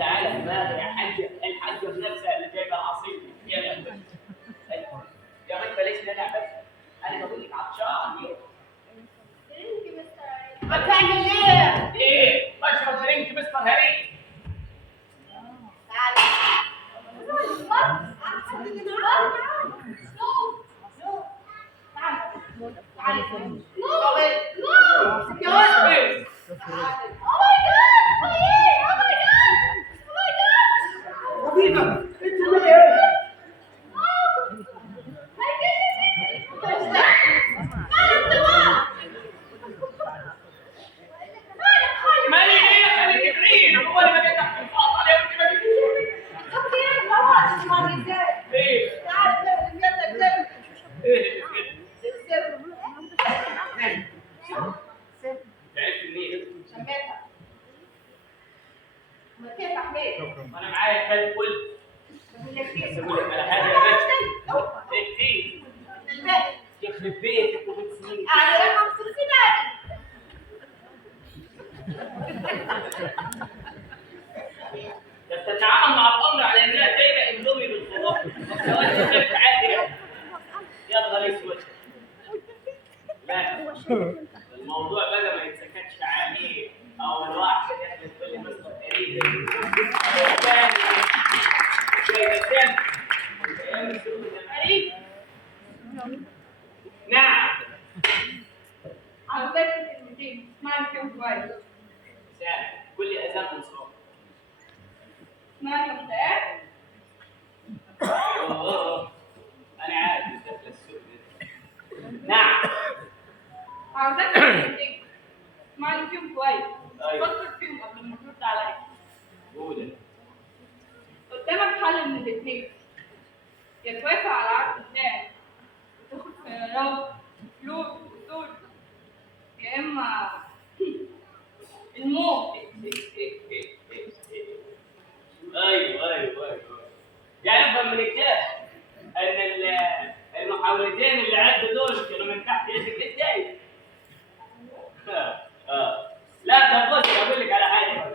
تعالى دماغي يا حاجه، الحاجه بنفسها اللي جايبه عصير يا لهوي. يا بنت بلاش نلعب بس، انا بقول لك عطشان. بتعمل ايه؟ ايه؟ بشرب درينك مستر هري. تعالى. وانا معايا كلب كل بس اقول لك على حاجه يا باشا. ايه يخرب بيتك وبيت سنين. ده بتتعامل مع الامر على انها جايبه اندومي بالخضار. يا نهار اسود. لا الموضوع بقى ما يتسكتش عليه او الواحد ياخد تقول لي مستر قريب نعم. عاوزاك كلمتين اسمعني فيهم كويس. كل اذان من صوت. اسمعني مستعد؟ انا عارف الدخله السوق. نعم. عاوزاك كلمتين اسمعني فيهم كويس. أيوة. فكر فيهم قبل ما ترد عليا. قول. قدامك حل من الاثنين، يا توافق على العقد بتاعي وتاخد خيارات فلوس وصول، يا اما الموت. ايوه يعني افهم من الكلام ان المحاولتين اللي عدوا دول كانوا من تحت يدك انت. لا طب بص اقول لك على حاجه.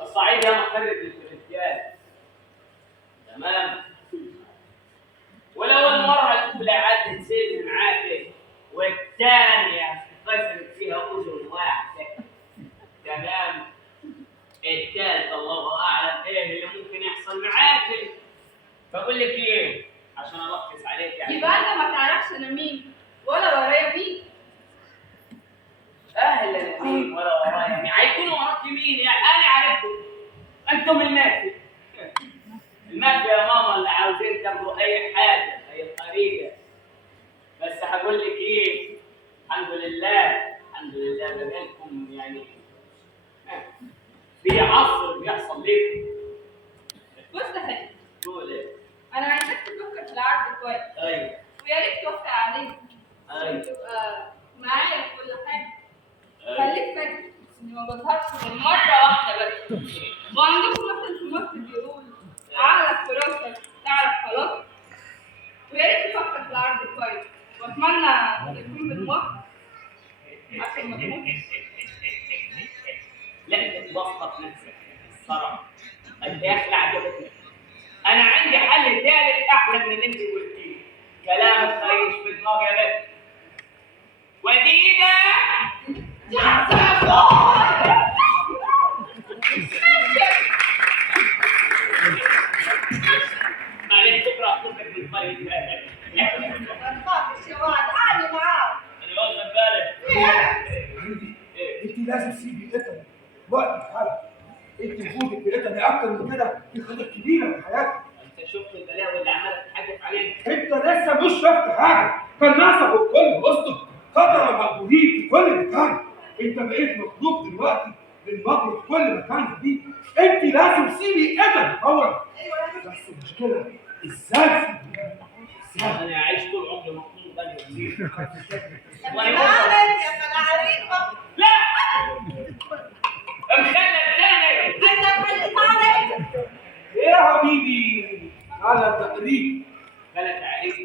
الصعيد يا مخرج للرجال تمام، ولو المره الاولى عدت سجن معاك والثانيه قسمت فيها اذن واحده تمام، الثالث الله اعلم ايه اللي ممكن يحصل معاك. فاقول لك ايه عشان الخص عليك يعني. يبقى انت ما تعرفش انا مين ولا ورايا مين. اهلا مين ولا ورايا مين؟ هيكونوا وراك مين يعني؟ انا عرفته انتم المافيا. المافيا يا ماما اللي عاوزين تاخدوا اي حاجه اي طريقه. بس هقول لك ايه، الحمد لله ما بينكم يعني في عصر بيحصل لكم. بص يا حبيبي، قول ايه؟ انا عايزاك تفكر في العرض كويس. ايوه ويا ريت توافق عليه عشان تبقى معايا في كل حاجه. خليك فاكر اني ما بظهرش غير مره واحده بس. وعندكم مثل في مصر بيقول عقلك في راسك تعرف خلاص. ويا ريت تفكر في العرض كويس، واتمنى ان يكون بالمصر عشان ما تموتش. لا تتوسط نفسك الصراحه. الداخل عجبتني. انا عندي حل ثالث احلى من اللي انت قلتيه. كلامك خايش في دماغي يا بنت. وديده معلش بكره اخطبك من طريق ما تخافش يا واد، عادي معاك. انا واخد بالك. انت لازم تسيبي ايطاليا وقت الحرب. انت وجودك في ايطاليا اكتر من كده دي خطر كبيره في حياتك. انت شفت البلاوي اللي عماله تتحدف علينا. انت لسه مش شفت حاجه، كان ناسك الكل وسطك خطر موجودين في كل مكان. انت بقيت مطلوب دلوقتي للمجر في كل مكان جديد. انت لازم تسيبي ايطاليا فورا. بس المشكله ازاي؟ انا عايش طول عمري مطلوب غني وزير. يا فلاحين لا مخلى الثاني. ايه يا حبيبي على تقريب بلا تعريف.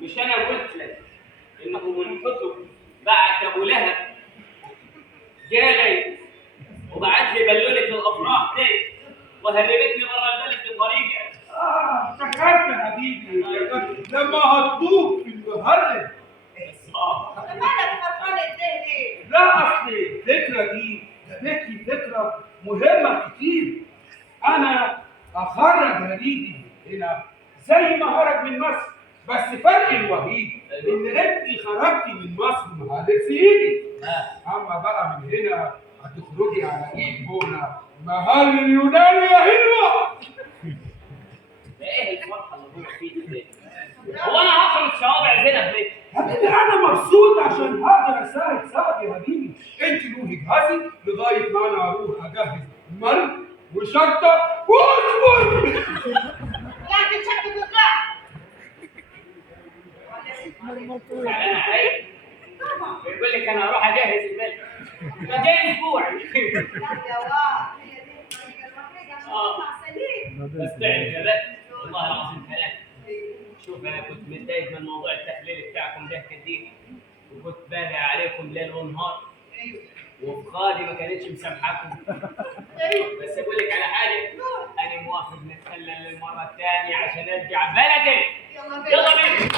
مش انا قلت لك انه من كتب بعت ابو لهب جالي وبعت لي بلولة الافراح دي وهربتني بره البلد بطريقه. افتكرت يا حبيبي، افتكرت لما هتدوب في المهرب. مالك فرحان ازاي ليه؟ لا اصل الفكره دي جابت لي فكره مهمه كتير. انا اخرج هريدي من هنا زي ما خرج من مصر، بس فرق الوحيد ان انت خرجتي من مصر مع ايدي، اما بقى من هنا هتخرجي على ايد بونا محل اليوناني يا حلوه. ده ايه الفرحه اللي هو فيه دي؟ هو انا هخرج شوارع زينب ليه؟ حبيبي انا مبسوط عشان هقدر اساعد صاحبي يا حبيبي. انت روحي اجهزي لغايه ما انا اروح اجهز المال وشنطه واصبر. لا تتشكك بالقاع. انا عايز بيقول لك انا هروح اجهز البلد ده جاي اسبوع. لا يا واد، هي دي الطريقة الوحيدة عشان تطلع سليم. بس تعرف يا بنت والله العظيم ثلاثة. شوف انا كنت متضايق من موضوع التحليل بتاعكم ده كتير، وكنت باقي عليكم ليل ونهار، ايوه وفخادي ما كانتش مسامحاكم. ايوه. بس اقول لك على حاجه، انا موافق نتكلم للمره الثانيه عشان ارجع بلدي. يلا يلا بينا.